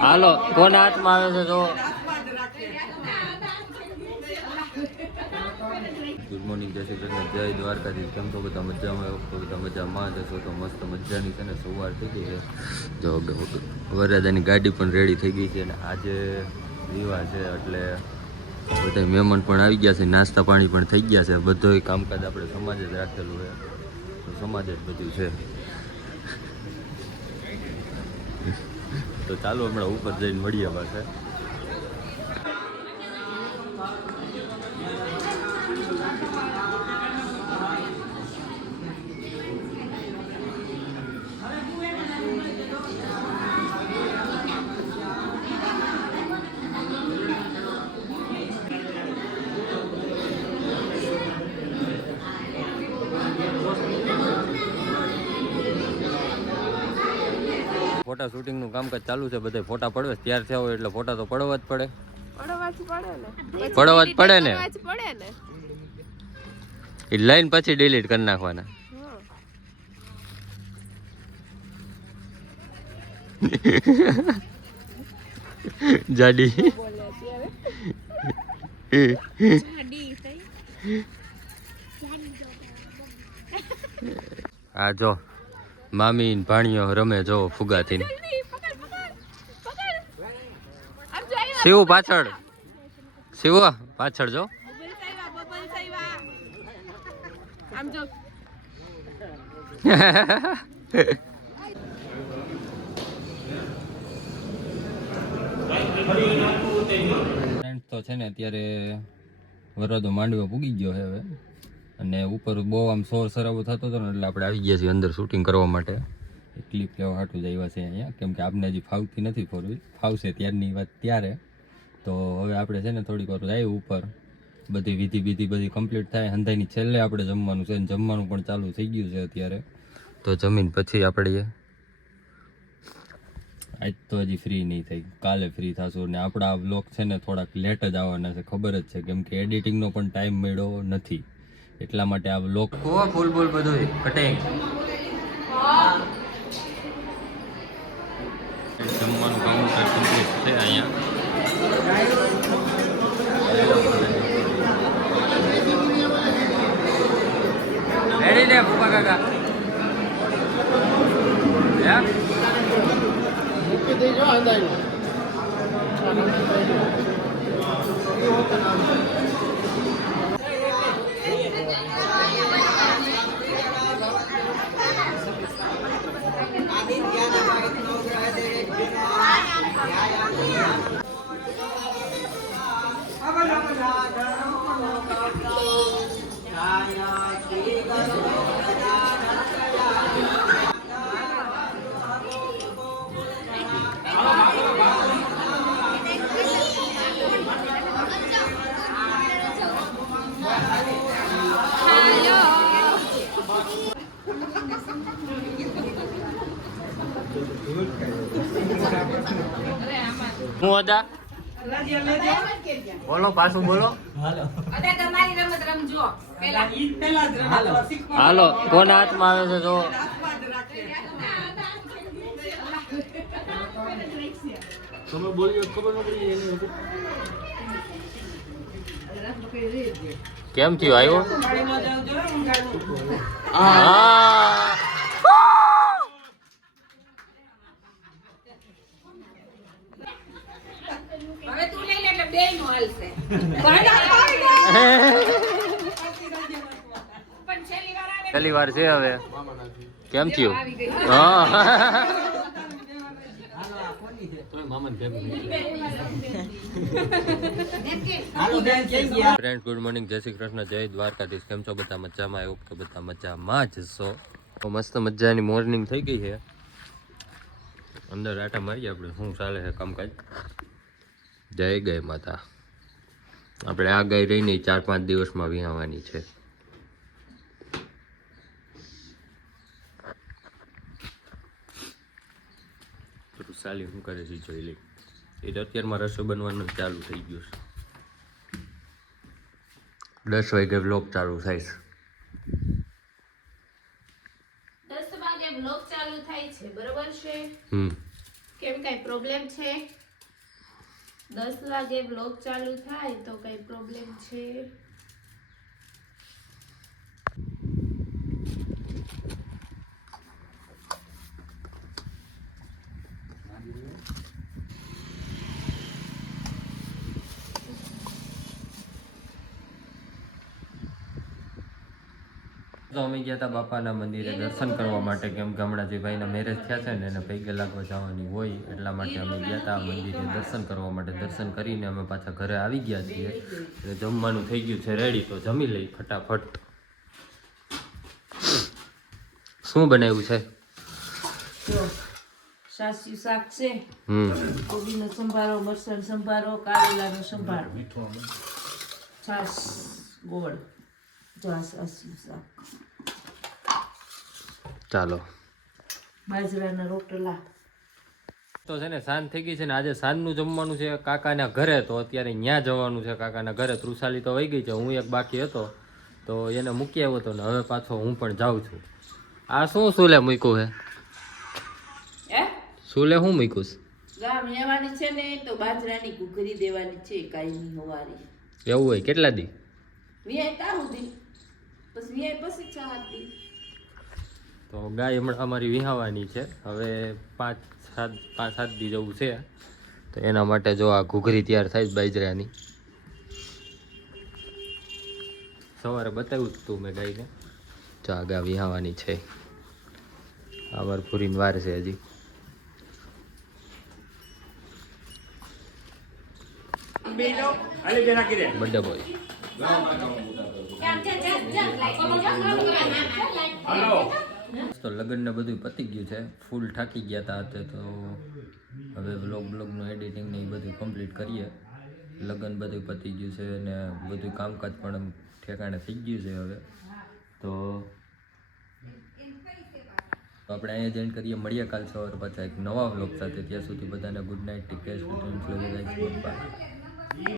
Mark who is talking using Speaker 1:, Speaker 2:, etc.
Speaker 1: હાલો.
Speaker 2: કોના હાથમાં આવે છે
Speaker 3: રાખે.
Speaker 2: ગુડ મોર્નિંગ જય શ્રી કૃષ્ણ જય દ્વારકાથી કેમ છો બધા મજામાં? આવ્યો બધા મજામાં? જશો તો મસ્ત મજાની છે ને સવાર થઈ ગઈ છે. જો વરરાજાની ગાડી પણ રેડી થઈ ગઈ છે અને આજે વિવાહ છે એટલે બધા મહેમાન પણ આવી ગયા છે નાસ્તા પાણી પણ થઈ ગયા છે. બધો કામકાજ આપણે સમાજ જ રાખેલું છે. તો સમાજ જ બધું છે. તો ચાલો હમણાં ઉપર જઈને મળીએ પાસે ફોટા શૂટિંગનું કામકાજ ચાલુ છે બધા ફોટા પડવે ત્યાર થયા હોય એટલે ફોટા તો પડવા જ પડે.
Speaker 4: પડવા જ પડે ને. પછી
Speaker 2: પડવા જ
Speaker 4: delete
Speaker 2: પડે ને.
Speaker 4: કરવા જ પડે ને.
Speaker 2: એ લાઈન પછી ડિલીટ કરી નાખવાના. જાડી. આ જો. મામી ને ભાણિયો રમે જો ફુગાથી. શિવ પાછળ. શિવ પાછળ જો. તો છે ને અત્યારે વરરાજો માંડવો પૂગી ગયો છે હવે. અને ઉપર બહુ આમ શોર શરાબો થતો હતો ને એટલે આપણે આવી ગયા છીએ અંદર શૂટિંગ કરવા માટે. ક્લિપ લેવા હાટું જ આવ્યા છે અહીંયા. કેમ કે આપને હજી ફાવતી નથી ફોર ફાવશે ત્યારની વાત ત્યારે. તો હવે આપણે છે ને થોડીક વાર જઈએ ઉપર. બધી વિધિ વિધિ બધી કમ્પ્લીટ થાય. હંધાઈની છેલ્લે આપણે જમવાનું છે અને જમવાનું પણ ચાલુ થઈ ગયું છે અત્યારે. તો જમીન પછી આપણે આજ તો હજી ફ્રી નહીં થઈ. કાલે ફ્રી થશું. ને આપણા બ્લોગ છે ને થોડાક લેટ જ આવવાના છે. ખબર જ છે. કેમ કે એડિટિંગનો પણ ટાઈમ મળ્યો નથી. એટલા માટે આ બ્લોક કોવા ફૂલ બોલ બધું કટેંગ જમવાનું કાઉન્ટર કમ્પ્લીટ છે અહીંયા. રેડી ને પપ્પા કાકા? હે
Speaker 1: મૂકી દેજો અંદાજો 그걸
Speaker 2: હું હતા બોલો પાછું બોલો.
Speaker 1: હાલો.
Speaker 4: અત્યારે તમારી રમત રમજો. પેલા.
Speaker 3: ઈ પેલા જ રમત
Speaker 1: હાલો.
Speaker 3: શીખવા
Speaker 2: હાલો કોના હાથમાં આવે છે જો
Speaker 3: હાથમાં જ રાખે.
Speaker 1: તમે બોલ્યો ખબર ન પડી એની
Speaker 2: કેમ થયું આવ્યો. હા
Speaker 4: હવે તું લઈ લે એટલે બે નું હાલશે પણ છેલ્લી વાર આવે
Speaker 2: પહેલી વાર છે હવે. કેમ થયું? હા. ફ્રેન્ડ ગુડ મોર્નિંગ જય શ્રી કૃષ્ણ. જય દ્વારકાધીશ. કેમ છો? બધા મજામાં? આવ્યો કે બધા મજામાં જ છો. મસ્ત મજાની મોર્નિંગ થઈ ગઈ છે. અંદર આટા મારીએ આપણે. શું ચાલે છે કામકાજ? જય ગય માતા. આપણે આ ગાય રહીને ચાર પાંચ દિવસમાં વિહાવાની છે. સાલી શું કરે છે જોઈ લઈ એ તો અત્યારમાં રસો બનવાનું ચાલુ થઈ ગયું છે. દસ વાગે બ્લોગ ચાલુ થાય છે.
Speaker 4: દસ વાગે બ્લોગ ચાલુ થાય છે બરોબર છે?
Speaker 2: હમ.
Speaker 4: કેમ કઈ પ્રોબ્લેમ છે? દસ વાગે બ્લોગ ચાલુ થાય તો કઈ પ્રોબ્લેમ છે?
Speaker 2: તો અમે ગયા હતા બાપાના મંદિરે દર્શન કરવા માટે કેમ કે હમણાં જે ભાઈના મેરેજ થયા છે ને એને ભાઈ લાગવા જવાની હોય એટલા માટે અમે ગયા હતા મંદિરે દર્શન કરવા માટે. દર્શન કરીને અમે પાછા ઘરે આવી ગયા છીએ. એટલે જમવાનું થઈ ગયું છે રેડી તો જમી લઈ ફટાફટ. શું બનાવ્યું છે?
Speaker 5: સાસી શાક છે. કોબીનો સંભારો મરચાં સંભારો કારેલાનો સંભારો. છાસ ગોળ.
Speaker 2: ચાલો.
Speaker 5: બાજરાના રોટલા.
Speaker 2: તો છે ને સાંજ થઈ ગઈ છે ને આજે સાંજનું જમવાનું છે કાકાના ઘરે તો અત્યારે ત્યાં જવાનું છે કાકાના ઘરે. તૃષાલી તો વહી ગઈ છે હું એક બાકી હતો તો એને મૂકી આવ્યો હતો ને હવે પાછો હું પણ જાઉં છું. આ શું સુલે મૂક્યું
Speaker 5: હે?
Speaker 2: સુલે શું મૂક્યું છે?
Speaker 5: ગામ લેવાની છે ને તો બાજરાની ઘૂઘરી દેવાની છે કાયમી હવારી.
Speaker 2: એવું હોય કેટલા દી?
Speaker 5: વિયાય તારું દી. પછી વિયાય પછી છ હાથ
Speaker 2: તો ગાય હમણાં અમારી વિહાવાની છે. હવે પાંચ સાત પાંચ સાત દી જેવું છે. તો એના માટે જો આ ઘૂઘરી તૈયાર થાય છે બાજરાની. સવારે બતાવ્યું જ તું મેં ગાયને. જો આ ગા વિહાવાની છે. અમાર પૂરીની વાર છે હજી. બર્થડે બોય તો લગ્નને બધું પતી ગયું છે. ફૂલ થાકી ગયા હતા અત્યારે તો હવે બ્લોગ બ્લોગનું એડિટિંગ ને એ બધું કમ્પ્લીટ કરીએ. લગ્ન બધું પતી ગયું છે ને બધું કામકાજ પણ ઠેકાણે થઈ ગયું છે હવે. તો આપણે અહીંયા જોઈન કરીએ મળીએ કાલ સવાર પાછા એક નવા બ્લોગ સાથે. ત્યાં સુધી બધાને good night take care sweet